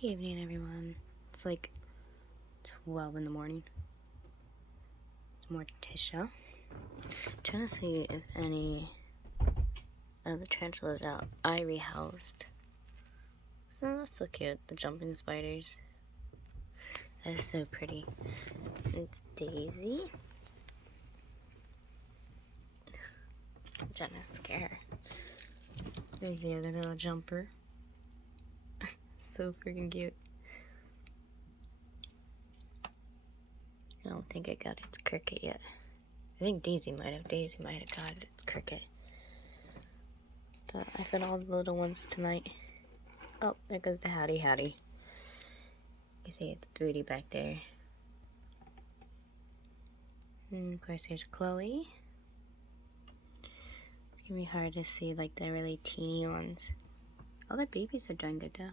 Good evening, everyone. It's like 12 in the morning. It's Morticia. Trying to see if any of the tarantulas out I rehoused. So that's so cute. The jumping spiders. That is so pretty. It's Daisy. I'm trying to scare her. There's the other little jumper. So freaking cute. I don't think it got its cricket yet. I think Daisy might have. Daisy might have got its cricket. I fed all the little ones tonight. Oh, there goes the Hattie. You see its booty back there. And of course, here's Chloe. It's gonna be hard to see like the really teeny ones. All the babies are doing good though.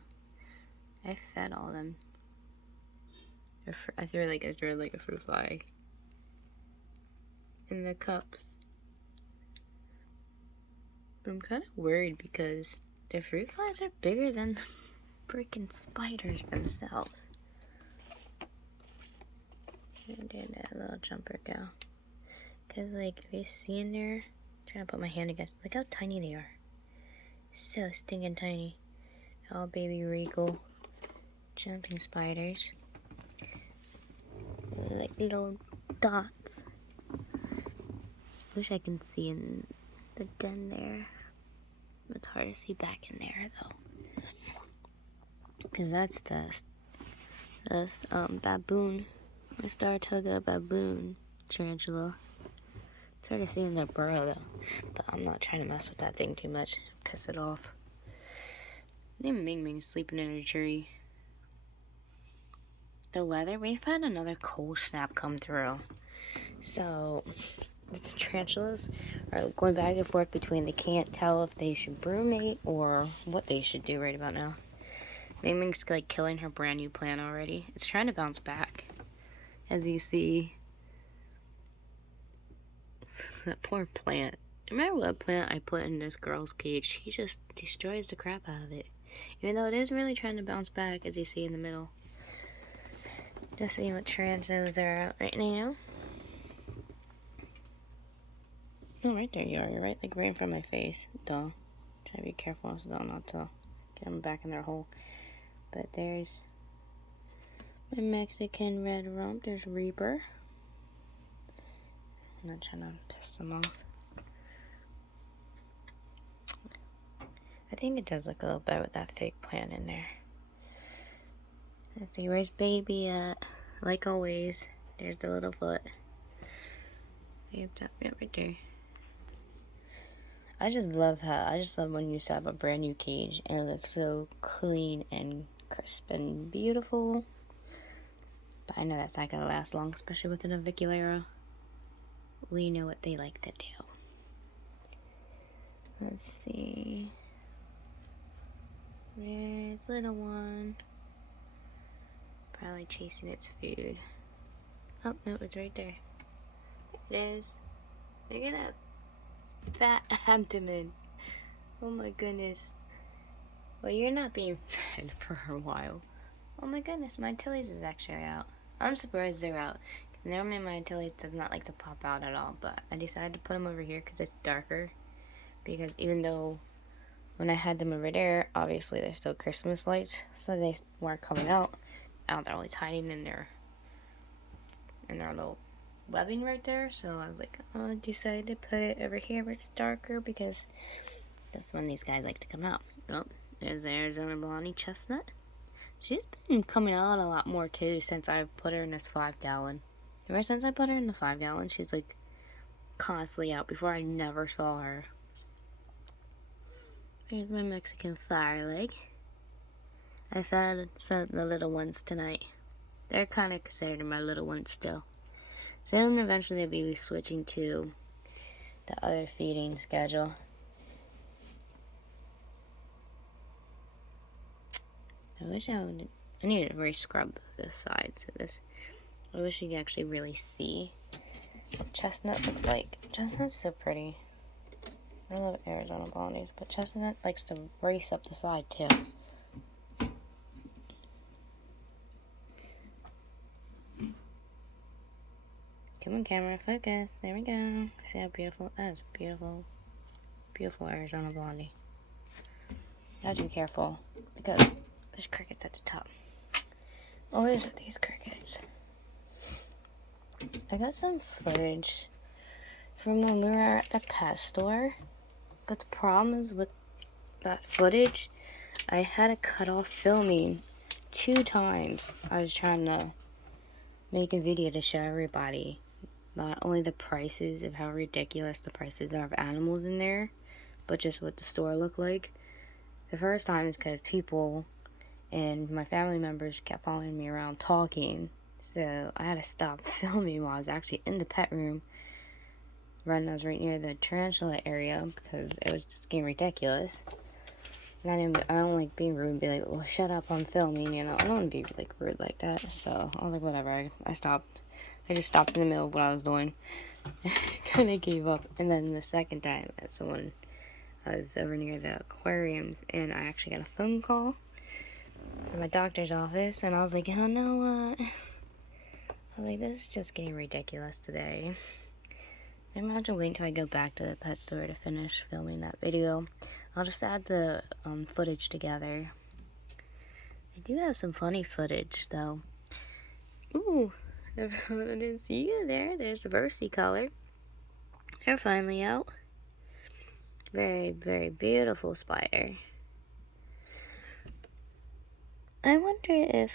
I fed all of them. I threw like a fruit fly in the cups. But I'm kind of worried because the fruit flies are bigger than the freaking spiders themselves. Where did that little jumper go? Cause like if you see in there, I'm trying to put my hand against. Look how tiny they are. So stinking tiny. All baby regal jumping spiders. Like little dots. Wish I can see in the den there. It's hard to see back in there though. Cause that's the baboon. The Saratoga baboon tarantula. It's hard to see in the burrow though. But I'm not trying to mess with that thing too much. Piss it off. I think Ming Ming's sleeping in a tree. The weather, we've had another cold snap come through. So the tarantulas are going back and forth between they can't tell if they should brumate or what they should do right about now. Ming Ming's like killing her brand new plant already. It's trying to bounce back. As you see, that poor plant. No matter what plant I put in this girl's cage, she just destroys the crap out of it. Even though it is really trying to bounce back, as you see in the middle. Just seeing what tarantulas are out right now. Oh, right there you are. You're right, like right in front of my face. Duh. Try to be careful so not to get them back in their hole. But there's my Mexican red rump. There's Reaper. I'm not trying to piss them off. I think it does look a little better with that fake plant in there. Let's see, where's baby at? Like always, there's the little foot. Yep, right there. I just love when you set up a brand new cage and it looks so clean and crisp and beautiful. But I know that's not gonna last long, especially with an avicularia. We know what they like to do. Let's see. There's little one. Probably chasing its food. Oh, no, it's right there. There it is. Look at that fat abdomen. Oh my goodness. Well, you're not being fed for a while. Oh my goodness, my Achilles is actually out. I'm surprised they're out. Normally my Achilles does not like to pop out at all, but I decided to put them over here because it's darker. Because even though when I had them over there, obviously they're still Christmas lights, so they weren't coming out. Now they're always hiding in their little webbing right there. So I was like, oh, I decided to put it over here where it's darker because that's when these guys like to come out. Oh, there's the Arizona Blondie Chestnut. She's been coming out a lot more too since I put her in this 5-gallon. Ever since I put her in the 5-gallon, she's like constantly out. Before I never saw her. Here's my Mexican fire leg. I fed some of the little ones tonight. They're kind of considered my little ones still. Soon, eventually, they'll be switching to the other feeding schedule. I need to re-scrub this side so this. I wish you could actually really see what Chestnut looks like. Chestnut's so pretty. I love Arizona Blondies, but Chestnut likes to race up the side too. Come on, camera, focus. There we go. See how beautiful that is? Beautiful, beautiful Arizona Blondie. Gotta be careful because there's crickets at the top. Always with these crickets. I got some footage from when we were at the pet store, but the problem is with that footage, I had to cut off filming 2 times. I was trying to make a video to show everybody not only the prices of how ridiculous the prices are of animals in there, but just what the store looked like. The first time is because people and my family members kept following me around talking, so I had to stop filming while I was actually in the pet room. I was right near the tarantula area because it was just getting ridiculous. And I don't like being rude and be like, well, shut up, I'm filming, you know. I don't want to be like rude like that. So I was like, whatever. I stopped. I just stopped in the middle of what I was doing. Kind of gave up. And then the second time, I was over near the aquariums, and I actually got a phone call from my doctor's office, and I was like, oh no, what? I was like, this is just getting ridiculous today. Imagine waiting until I go back to the pet store to finish filming that video. I'll just add the footage together. I do have some funny footage, though. Ooh, I didn't see you there. There's the versicolor. They're finally out. Very, very beautiful spider. I wonder if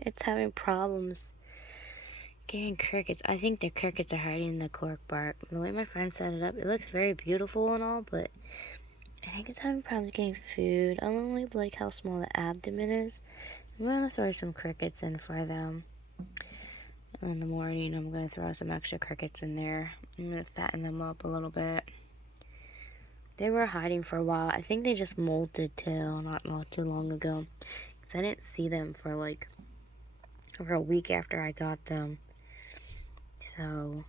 it's having problems getting crickets. I think the crickets are hiding in the cork bark. The way my friend set it up, it looks very beautiful and all, but I think it's having problems getting food. I don't really like how small the abdomen is. I'm going to throw some crickets in for them. And in the morning, I'm going to throw some extra crickets in there. I'm going to fatten them up a little bit. They were hiding for a while. I think they just molted too, not too long ago. Because I didn't see them for like over a week after I got them. So,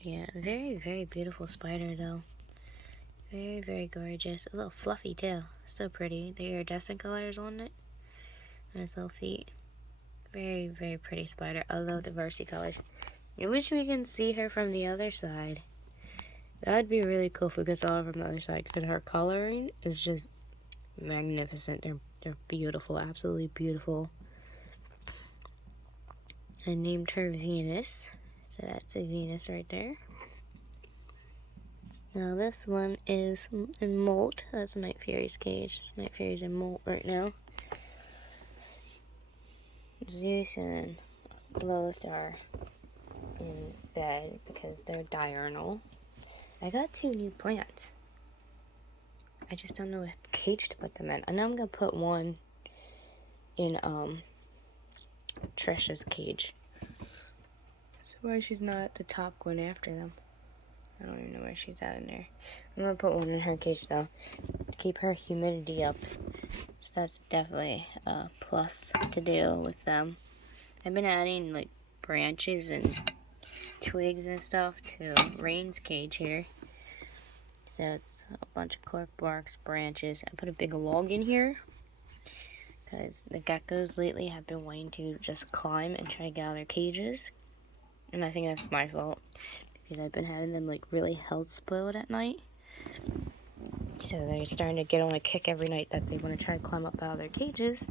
yeah, very, very beautiful spider though. Very, very gorgeous. A little fluffy too. So pretty. The iridescent colors on it. And its little feet. Very, very pretty spider. I love the versicolors. I wish we can see her from the other side. That'd be really cool if we could saw her from the other side, because her coloring is just magnificent. They're beautiful, absolutely beautiful. I named her Venus, so that's a Venus right there. Now this one is in molt. That's a Night Fury's cage. Night Fury's in molt right now. Zeus and Lilith are in bed because they're diurnal. I got 2 new plants. I just don't know what cage to put them in. I know I'm going to put one in Trisha's cage. So why she's not at the top going after them. I don't even know where she's at in there. I'm going to put one in her cage though, to keep her humidity up. So that's definitely a plus to do with them. I've been adding like branches and twigs and stuff to Rain's cage here. So it's a bunch of cork barks, branches. I put a big log in here because the geckos lately have been wanting to just climb and try to get out of their cages. And I think that's my fault, because I've been having them like really health spoiled at night. So they're starting to get on a kick every night that they want to try to climb up out of their cages.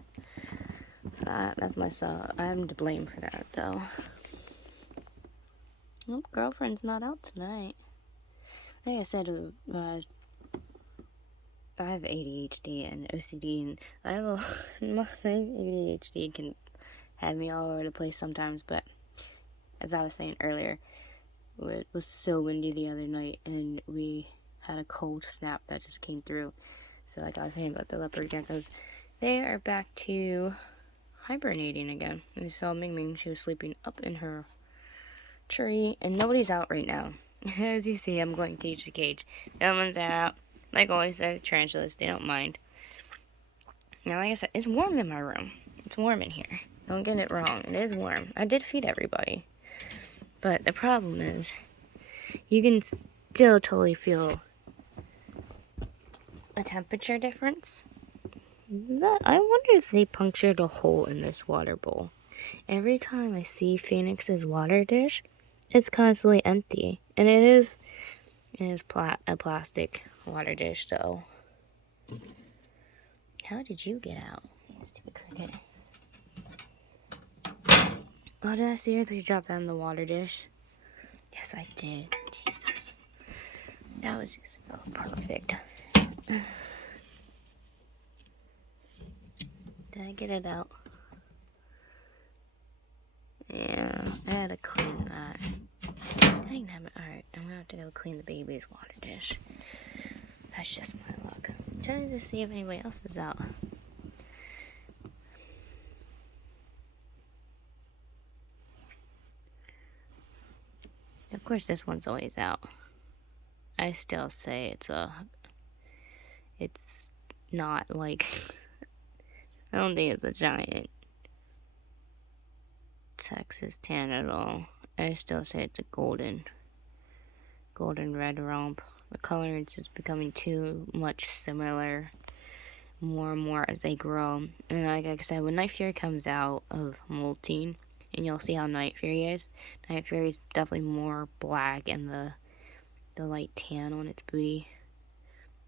That's myself. I'm to blame for that though. Oh, girlfriend's not out tonight. Like I said, I have ADHD and OCD, and I have my ADHD can have me all over the place sometimes, but as I was saying earlier, it was so windy the other night, and we had a cold snap that just came through. So like I was saying about the leopard geckos, they are back to hibernating again. We saw Ming Ming, she was sleeping up in her tree, and nobody's out right now. As you see, I'm going cage to cage. The other ones are out. Like always, they're tarantulas. They don't mind. Now, like I said, it's warm in my room. It's warm in here. Don't get it wrong. It is warm. I did feed everybody. But the problem is, you can still totally feel a temperature difference. I wonder if they punctured a hole in this water bowl. every time I see Phoenix's water dish, it's constantly empty. And it is a plastic water dish, so. How did you get out? Stupid cricket. Oh, did I seriously drop that in the water dish? Yes, I did. Jesus. That was just perfect. Did I get it out? Yeah, I had to clean that. Dang it. Alright, I'm gonna have to go clean the baby's water dish. That's just my luck. I'm trying to see if anybody else is out. Of course, this one's always out. I still say it's not like, I don't think it's a giant Texas tan at all. I still say it's a golden red rump. The color is just becoming too much similar more and more as they grow. And like I said, when Night Fury comes out of molting, and you'll see how Night Fury is. Night Fury is definitely more black and the light tan on its booty.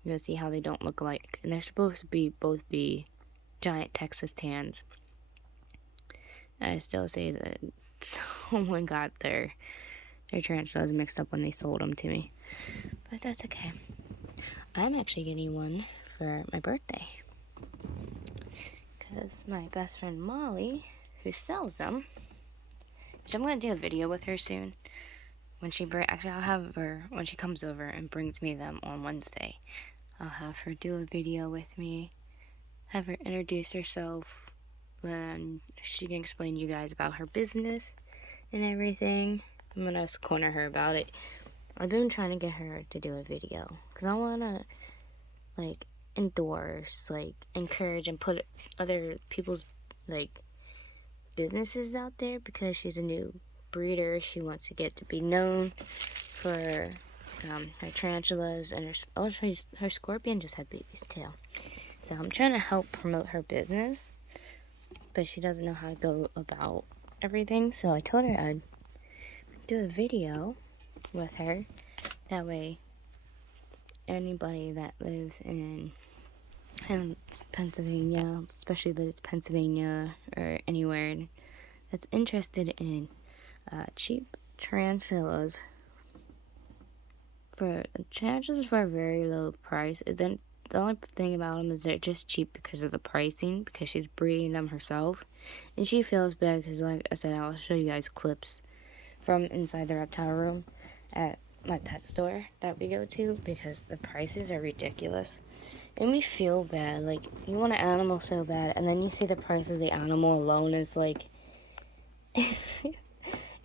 You'll see how they don't look alike. And they're supposed to be both be giant Texas tans. I still say that someone got their tarantulas mixed up when they sold them to me. But that's okay. I'm actually getting one for my birthday. Because my best friend Molly, who sells them, which I'm going to do a video with her soon. Actually, I'll have her, when she comes over and brings me them on Wednesday, I'll have her do a video with me, have her introduce herself, and she can explain to you guys about her business and everything. I'm going to corner her about it. I've been trying to get her to do a video, because I want to, like, endorse, like, encourage and put other people's, like, businesses out there, because she's a new breeder. She wants to get to be known for her tarantulas, and her scorpion just had babies too. So I'm trying to help promote her business, but she doesn't know how to go about everything. So I told her I'd do a video with her. That way, anybody that lives in Pennsylvania, especially that it's Pennsylvania or anywhere that's interested in cheap tarantulas for a very low price. And then the only thing about them is they're just cheap because of the pricing, because she's breeding them herself, and she feels bad because, like I said, I'll show you guys clips from inside the reptile room at my pet store that we go to, because the prices are ridiculous. And we feel bad. Like, you want an animal so bad, and then you see the price of the animal alone is like,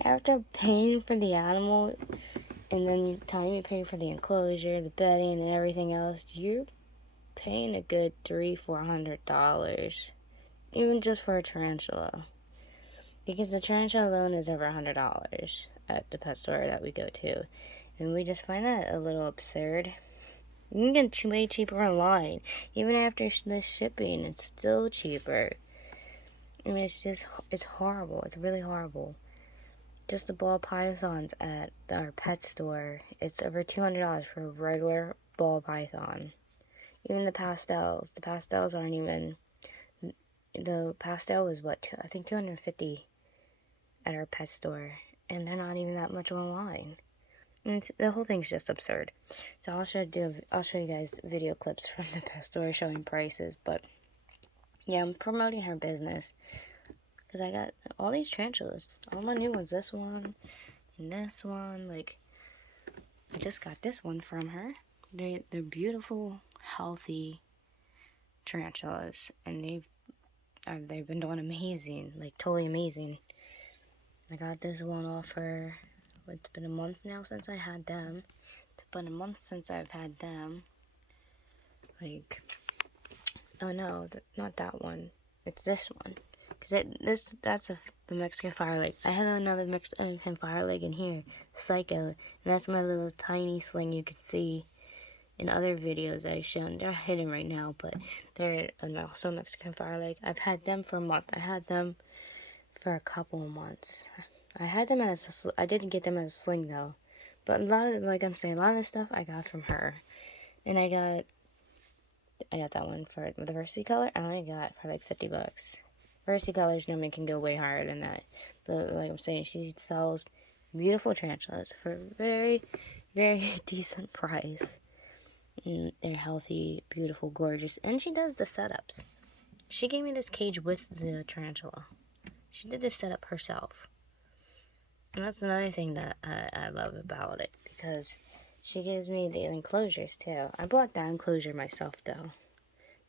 after paying for the animal, and then time you pay for the enclosure, the bedding, and everything else, you're paying a good $300-400, even just for a tarantula. Because the tarantula alone is over $100 at the pet store that we go to, and we just find that a little absurd. You can get way cheaper online. Even after the shipping, it's still cheaper. I mean, it's horrible. It's really horrible. Just the ball pythons at our pet store, it's over $200 for a regular ball python. Even the pastels aren't even, the pastel was what, I think $250 at our pet store, and they're not even that much online. And the whole thing's just absurd. So I'll show you guys video clips from the pet store showing prices. But yeah, I'm promoting her business because I got all these tarantulas. All my new ones, this one and this one. Like, I just got this one from her. They're beautiful, healthy tarantulas, and they've been doing amazing, like totally amazing. I got this one off her. It's been a month now since I had them. It's been a month since I've had them. Like, oh no, not that one. It's this one. Because that's the Mexican Fireleg. I have another Mexican Fireleg in here, Psycho. And that's my little tiny sling you can see in other videos I've shown. They're hidden right now, but they're also Mexican Fireleg. I've had them for a month. I had them for a couple of months. I had them as I didn't get them as a sling though, but a lot of, like I'm saying, a lot of the stuff I got from her, and I got that one for the Versicolor. I only got for like $50. Versicolors normally can go way higher than that, but like I'm saying, she sells beautiful tarantulas for a very, very decent price. And they're healthy, beautiful, gorgeous, and she does the setups. She gave me this cage with the tarantula. She did this setup herself. And that's another thing that I love about it, because she gives me the enclosures too. I bought that enclosure myself though.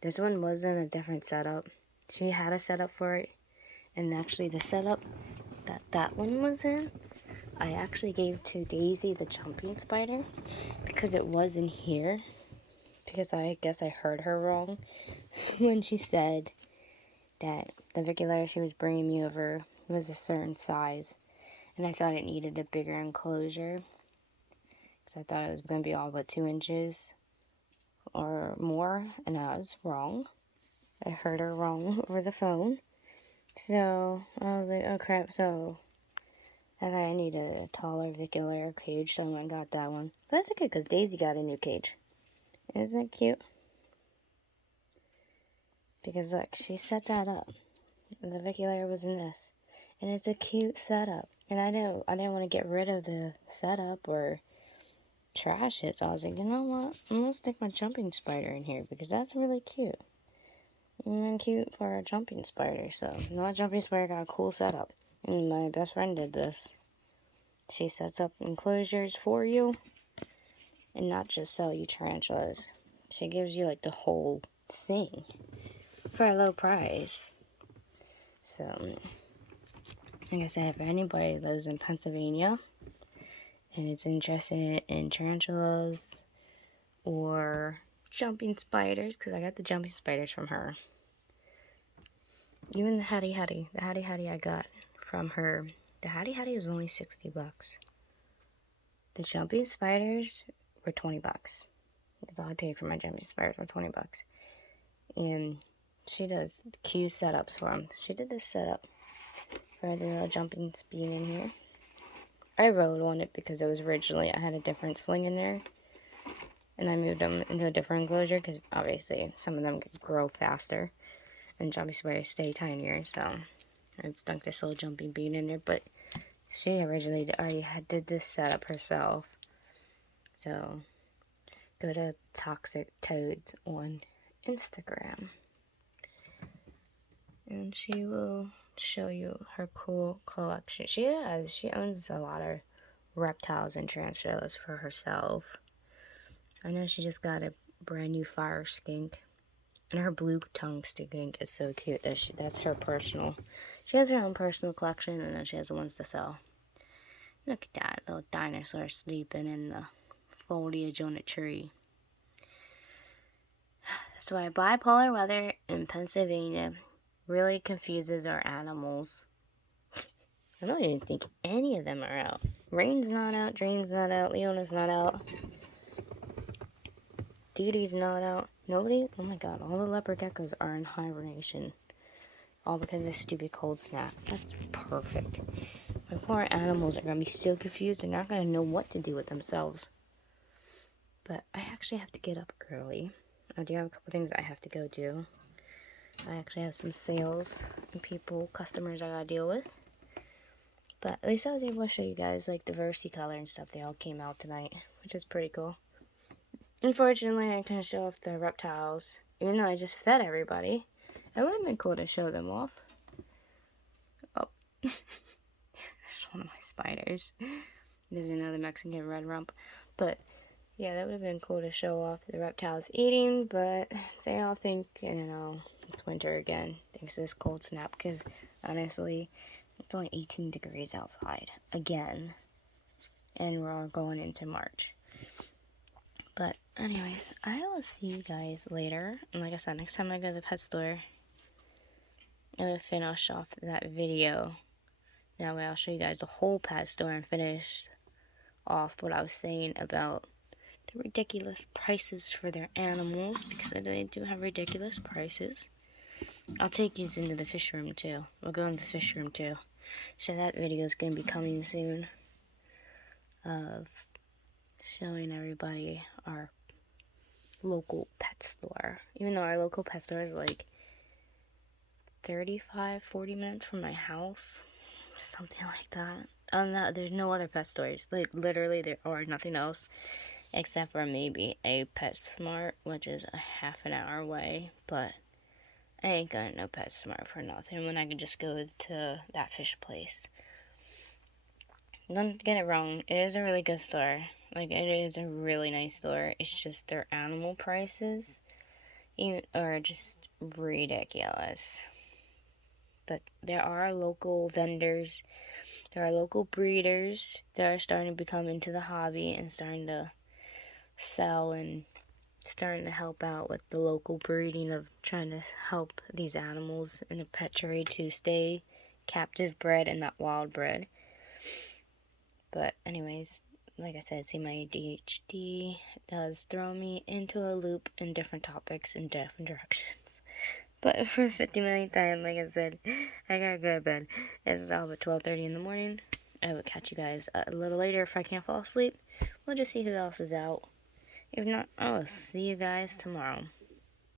This one wasn't a different setup. She had a setup for it, and actually the setup that one was in, I actually gave to Daisy the jumping spider, because it was in here. Because I guess I heard her wrong when she said that the Viculator she was bringing me over was a certain size, and I thought it needed a bigger enclosure, because I thought it was going to be all but 2 inches or more, and I was wrong. I heard her wrong over the phone. So I was like, oh crap, so I thought I needed a taller Viculator cage, so I went and got that one. But that's okay, because Daisy got a new cage. Isn't that cute? Because look, she set that up. The Viculator was in this. And it's a cute setup. And I didn't want to get rid of the setup or trash it. So I was like, you know what? I'm going to stick my jumping spider in here, because that's really cute. And cute for a jumping spider. So, that jumping spider got a cool setup. And my best friend did this. She sets up enclosures for you, and not just sell you tarantulas. She gives you like the whole thing for a low price. So, like I said, for anybody that lives in Pennsylvania and is interested in tarantulas or jumping spiders, because I got the jumping spiders from her. Even the Hattie Hattie I got from her, the Hattie Hattie was only $60. The jumping spiders were $20. That's all I paid for my jumping spiders, were $20. And she does cute setups for them. She did this setup for the jumping being in here. I rode on it because it was originally, I had a different sling in there. And I moved them into a different enclosure, because obviously some of them could grow faster. And jumping spiders stay tinier, so I stuck this little jumping bean in there. But she originally already did this setup herself. So go to Toxic Toads on Instagram, and she will show you her cool collection. She owns a lot of reptiles and tarantulas for herself. I know she just got a brand new fire skink. And her blue tongue skink is so cute. That's her personal. She has her own personal collection, and then she has the ones to sell. Look at that little dinosaur sleeping in the foliage on a tree. That's why bipolar weather in Pennsylvania really confuses our animals. I don't even think any of them are out. Rain's not out, Dream's not out, Leona's not out, Dee Dee's not out. Nobody? Oh my god, all the leopard geckos are in hibernation. All because of this stupid cold snap. That's perfect. My poor animals are going to be so confused. They're not going to know what to do with themselves. But I actually have to get up early. I do have a couple things I have to go do. I actually have some sales and customers I got to deal with. But at least I was able to show you guys like the Versicolor and stuff. They all came out tonight, which is pretty cool. Unfortunately, I couldn't show off the reptiles, even though I just fed everybody. It would have been cool to show them off. Oh, there's one of my spiders. There's another Mexican red rump. But, yeah, that would have been cool to show off the reptiles eating, but they all think, it's winter again, thanks to this cold snap, because, honestly, it's only 18 degrees outside, again, and we're all going into March. But anyways, I will see you guys later. And like I said, next time I go to the pet store, I'm going to finish off that video. That way I'll show you guys the whole pet store and finish off what I was saying about the ridiculous prices for their animals. Because they do have ridiculous prices. I'll take you into the fish room too. We'll go in the fish room too. So that video is going to be coming soon of showing everybody our local pet store. Even though our local pet store is like 35-40 minutes from my house, something like that. No, there's no other pet stores. Like literally there are nothing else except for maybe a PetSmart, which is a half an hour away, but I ain't got no PetSmart for nothing when I can just go to that fish place. Don't get it wrong, it is a really good store. Like, it is a really nice store. It's just their animal prices are just ridiculous. But there are local vendors, there are local breeders that are starting to become into the hobby and starting to sell and starting to help out with the local breeding of trying to help these animals in the pet trade to stay captive bred and not wild bred. But anyways, like I said, see, my ADHD does throw me into a loop in different topics in different directions. But for the 50 millionth time, like I said, I gotta go to bed. It's about 12:30 in the morning. I will catch you guys a little later if I can't fall asleep. We'll just see who else is out. If not, I will see you guys tomorrow.